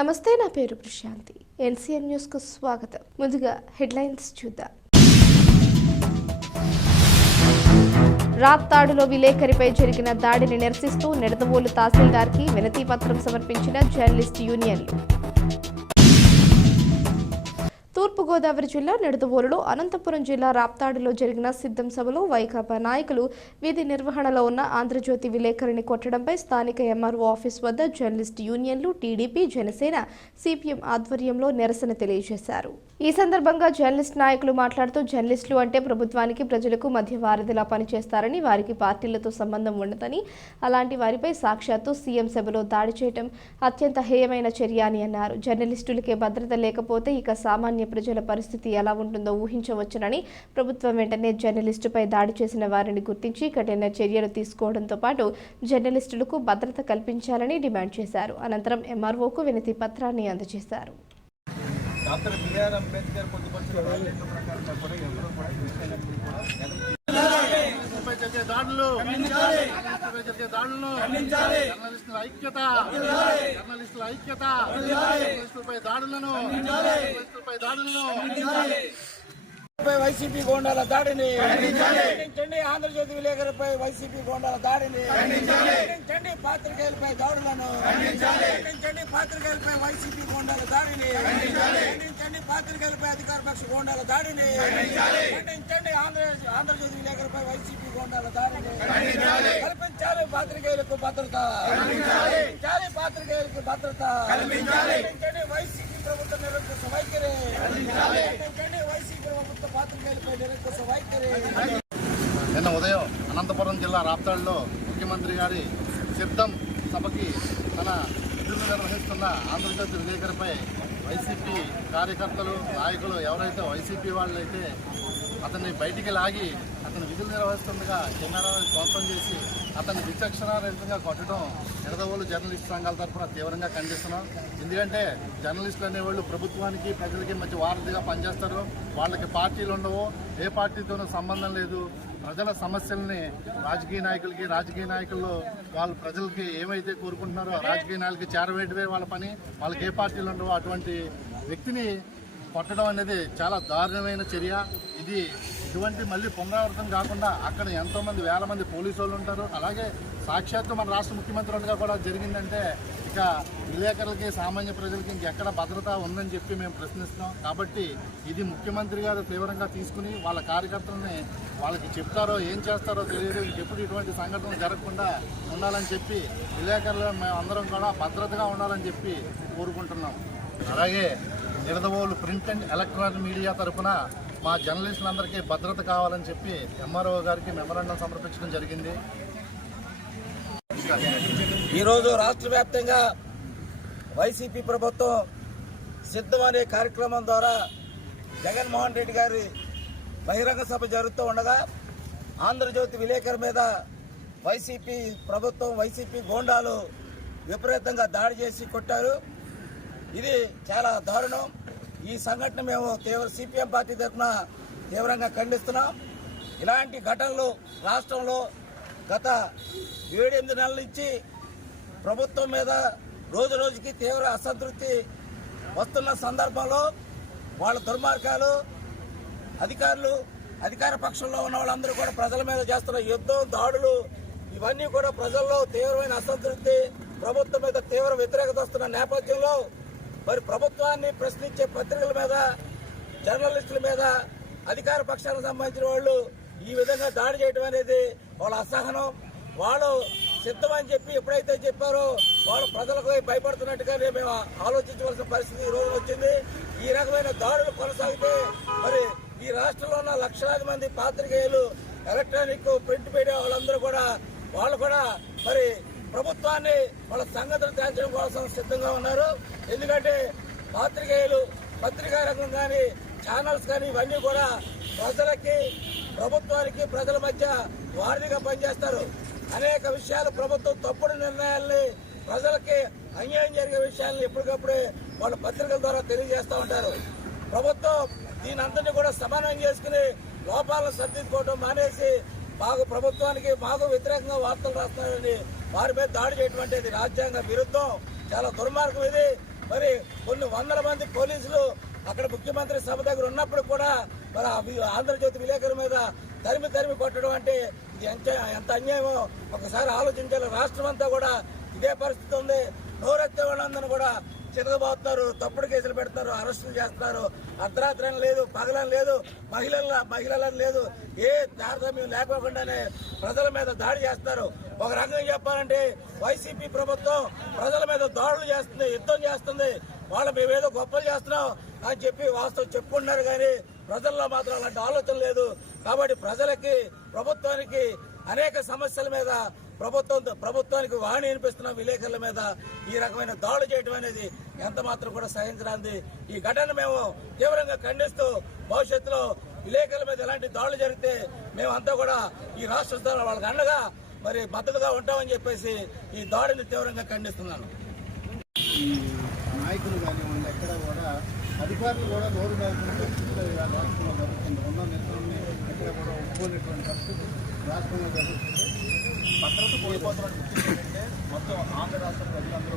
నమస్తే, నా పేరు ప్రశాంతి. ఎన్సీఎన్ న్యూస్ కు స్వాగతం. ముందుగా హెడ్లైన్స్ చూద్దాం. రాప్తాడులో విలేకరిపై జరిగిన దాడిని నిరసిస్తూ నిడదవోలు తహసీల్దార్కి వినతి పత్రం సమర్పించిన జర్నలిస్ట్ యూనియన్లు. తూర్పుగోదావరి జిల్లా నిడదవోలులో అనంతపురం జిల్లా రాప్తాడులో జరిగిన సిద్ధం సభలో వైకాపా నాయకులు విధి నిర్వహణలో ఉన్న ఆంధ్రజ్యోతి విలేకరిని కొట్టడంపై స్థానిక ఎంఆర్ఓ ఆఫీస్ వద్ద జర్నలిస్ట్ యూనియన్లు, టీడీపీ, జనసేన, సిపిఎం ఆధ్వర్యంలో నిరసన తెలియజేశారు. ఈ సందర్భంగా జర్నలిస్ట్ నాయకులు మాట్లాడుతూ జర్నలిస్టులు అంటే ప్రభుత్వానికి, ప్రజలకు మధ్య వారధిలా పనిచేస్తారని, వారికి పార్టీలతో సంబంధం ఉండదని, అలాంటి వారిపై సాక్షాత్తు సీఎం సభలో దాడి చేయడం అత్యంత హేయమైన చర్య అని అన్నారు. జర్నలిస్టులకే భద్రత లేకపోతే ఇక సామాన్య ప్రజల పరిస్థితి ఎలా ఉంటుందో ఊహించవచ్చునని, ప్రభుత్వం వెంటనే జర్నలిస్టుపై దాడి చేసిన వారిని గుర్తించి కఠిన చర్యలు తీసుకోవడంతో పాటు జర్నలిస్టులకు భద్రత కల్పించాలని డిమాండ్ చేశారు. అనంతరం ఎంఆర్ఓకు వినతి పత్రాన్ని అందజేశారు. డాక్టర్ బిఆర్ అంబేద్కర్ పొందుపరిచిన రాజ్యాంగం ప్రకారంగా కూడా ఎవరు కూడా జర్నలిస్టుల ఐక్యత, జర్నలిస్టుల ఐక్యత, జర్నలిస్టులపై దాడులను వైసీపీ గోండాల దాడిని ఖండించండి. ఆంధ్రజ్యోతి విలేకరులపై వైసీపీ గోండాల దాడిని ఖండించండి. పాత్రికేయులపై దాడులను ఖండించండి. పాత్రికేయులపై వైసీపీ గోండాల దాడిని ఖండించండి. పాత్రికేయులపై అధికార పక్ష గోండాల దాడిని ఖండించండి. ఆంధ్రజ్యోతి విలేకరులపై వైసీపీ గోండాల దాడిని కల్పించాలి. పాత్రికేయులకు భద్రత కల్పించాలి. పాత్రికేయులకు భద్రత కల్పించండి. వైసీపీ ప్రభుత్వ నిరంకుశ వైఖరి ఖండించండి. వైసీపీ ప్రభుత్వ పాత్రికేయులపై నిరంకుశ వైఖరి. నిన్న ఉదయం అనంతపురం జిల్లా రాప్తాడులో ముఖ్యమంత్రి గారి సిద్ధం సభకి తన విధులు నిర్వహిస్తున్న ఆంధ్రజ్యోతి విలేకరిపై వైసీపీ కార్యకర్తలు, నాయకులు ఎవరైతే వైసీపీ వాళ్ళు అయితే అతన్ని బయటికి లాగి అతను విధులు నిర్వహిస్తుండగా కెమెరాలను ధ్వంసం చేసి అతన్ని విచక్షణారహితంగా కొట్టడం నిడదవోలు జర్నలిస్ట్ సంఘాల తరఫున తీవ్రంగా ఖండిస్తున్నాం. ఎందుకంటే జర్నలిస్టులు అనేవాళ్ళు ప్రభుత్వానికి, ప్రజలకి మధ్య వారధిగా పనిచేస్తారు. వాళ్ళకి పార్టీలు ఉండవు, ఏ పార్టీతోనూ సంబంధం లేదు. ప్రజల సమస్యల్ని రాజకీయ నాయకులు వాళ్ళు ప్రజలకి ఏమైతే కోరుకుంటున్నారో రాజకీయ నాయకులకి చేరవేయడమే వాళ్ళ పని. వాళ్ళకి ఏ పార్టీలు ఉండవు. అటువంటి వ్యక్తిని కొట్టడం అనేది చాలా దారుణమైన చర్య. ఇది ఇటువంటి మళ్ళీ పునరావృతం కాకుండా అక్కడ ఎంతోమంది వేల మంది పోలీసు వాళ్ళు ఉంటారు. అలాగే సాక్షాత్తు మన రాష్ట్ర ముఖ్యమంత్రి ఉండగా కూడా జరిగిందంటే ఇక విలేకరులకి, సామాన్య ప్రజలకి ఇంకెక్కడ భద్రత ఉందని చెప్పి మేము ప్రశ్నిస్తున్నాం. కాబట్టి ఇది ముఖ్యమంత్రి గారు తీవ్రంగా తీసుకుని వాళ్ళ కార్యకర్తలని వాళ్ళకి చెప్తారో ఏం చేస్తారో తెలియదు. ఇంకెప్పుడు ఇటువంటి సంఘటనలు జరగకుండా ఉండాలని చెప్పి విలేకరులు మేము అందరం కూడా భద్రతగా ఉండాలని చెప్పి కోరుకుంటున్నాం. అలాగే Nidadavolu print and electronic media తరఫున మా జర్నలిస్టులందరికీ భద్రత కావాలని చెప్పి ఎంఆర్ఓ గారికి మెమరాండం సమర్పించడం జరిగింది. ఈరోజు రాష్ట్ర వ్యాప్తంగా వైసీపీ ప్రభుత్వం సిద్ధం అనే కార్యక్రమం ద్వారా జగన్మోహన్ రెడ్డి గారి బహిరంగ సభ జరుగుతూ ఉండగా ఆంధ్రజ్యోతి విలేకరు మీద వైసీపీ ప్రభుత్వం, వైసీపీ గోండాలు విపరీతంగా దాడి చేసి కొట్టారు. ఇది చాలా దారుణం. ఈ సంఘటన మేము సిపిఎం పార్టీ తరఫున తీవ్రంగా ఖండిస్తున్నాం. ఇలాంటి ఘటనలు రాష్ట్రంలో గత 7-8 నెలల నుంచి ప్రభుత్వం మీద రోజు రోజుకి తీవ్ర అసంతృప్తి వస్తున్న సందర్భంలో వాళ్ళ దుర్మార్గాలు, అధికారులు, అధికార పక్షంలో ఉన్న వాళ్ళందరూ కూడా ప్రజల మీద చేస్తున్న యుద్ధం, దాడులు ఇవన్నీ కూడా ప్రజల్లో తీవ్రమైన అసంతృప్తి, ప్రభుత్వం మీద తీవ్ర వ్యతిరేకత వస్తున్న నేపథ్యంలో మరి ప్రభుత్వాన్ని ప్రశ్నించే పత్రికల మీద, జర్నలిస్టుల మీద అధికార పక్షాలకు సంబంధించిన వాళ్ళు ఈ విధంగా దాడి చేయడం అనేది వాళ్ళ అసహనం. వాళ్ళు సిద్ధమని చెప్పి ఎప్పుడైతే చెప్పారో వాళ్ళు ప్రజలకు భయపడుతున్నట్టుగానే మేము ఆలోచించవలసిన పరిస్థితి ఈ రోజు వచ్చింది. ఈ రకమైన దాడులు కొనసాగితే మరి ఈ రాష్ట్రంలో ఉన్న లక్షలాది మంది పాత్రికేయులు, ఎలక్ట్రానిక్, ప్రింట్ మీడియా వాళ్ళందరూ కూడా వాళ్ళు కూడా మరి ప్రభుత్వాన్ని వాళ్ళ సంగతులు తేల్చడం కోసం సిద్ధంగా ఉన్నారు. ఎందుకంటే పాత్రికేయులు, పత్రికా రంగం కానీ, ఛానల్స్ కానీ ఇవన్నీ కూడా ప్రజలకి, ప్రభుత్వానికి, ప్రజల మధ్య వారధిగా పనిచేస్తారు. అనేక విషయాలు ప్రభుత్వం తప్పుడు నిర్ణయాల్ని, ప్రజలకి అన్యాయం జరిగే విషయాలను ఎప్పటికప్పుడే వాళ్ళ పత్రికల ద్వారా తెలియజేస్తూ ఉంటారు. ప్రభుత్వం దీని అంతటినీ కూడా సమన్వయం చేసుకుని లోపాలను సర్దిద్దుకోవడం మానేసి ప్రభుత్వానికి మాకు వ్యతిరేకంగా వార్తలు రాస్తున్నారని వారి మీద దాడి చేయడం అంటే రాజ్యాంగ విరుద్ధం, చాలా దుర్మార్గం. ఇది మరి కొన్ని వందల మంది పోలీసులు అక్కడ ముఖ్యమంత్రి సభ దగ్గర ఉన్నప్పుడు కూడా మరి ఆంధ్రజ్యోతి విలేకరుల మీద తరిమి కొట్టడం అంటే ఇది ఎంత అన్యాయమో ఒకసారి ఆలోచించాలి. రాష్ట్రం అంతా కూడా ఇదే పరిస్థితి ఉంది. నోరెత్తే వాళ్ళందరూ కూడా చితకబోతున్నారు, తప్పుడు కేసులు పెడుతున్నారు, అరెస్టులు చేస్తున్నారు. అర్ధరాత్రి లేదు, పగలని లేదు, మహిళలను లేదు, ఏ తారతమ్యం లేకోకుండానే ప్రజల మీద దాడి చేస్తారు. ఒక రకంగా చెప్పాలంటే వైసీపీ ప్రభుత్వం ప్రజల మీద దాడులు చేస్తుంది, యుద్ధం చేస్తుంది. వాళ్ళు మేమేదో గొప్పలు చేస్తున్నాం అని చెప్పి వాస్తవం చెప్పుకుంటున్నారు, కానీ ప్రజల్లో మాత్రం అలాంటి ఆలోచన లేదు. కాబట్టి ప్రజలకి, ప్రభుత్వానికి అనేక సమస్యల మీద ప్రభుత్వానికి వాణి వినిపిస్తున్న విలేకరుల మీద ఈ రకమైన దాడులు చేయడం అనేది ఎంత మాత్రం కూడా సహించరాంది. ఈ ఘటన మేము తీవ్రంగా ఖండిస్తూ భవిష్యత్తులో విలేకరుల మీద ఎలాంటి దాడులు జరిగితే మేమంతా కూడా ఈ రాష్ట్ర స్థాయిలో వాళ్ళకి అండగా మరి మద్దతుగా ఉంటామని చెప్పేసి ఈ దాడిని తీవ్రంగా ఖండిస్తున్నాను. ఈ నాయకులు కానివ్వండి, ఎక్కడ కూడా అధికారులు కూడా నోరు రాసుకునే పరిస్థితులు రాష్ట్రంలో జరుగుతుంది. ఉన్న నిధులని ఎక్కడ కూడా ఒప్పుకునేటువంటి పరిస్థితి రాష్ట్రంలో జరుగుతుంది. భద్రత కోల్పోతున్న ఏంటంటే మొత్తం ఆంధ్ర రాష్ట్ర ప్రజలందరూ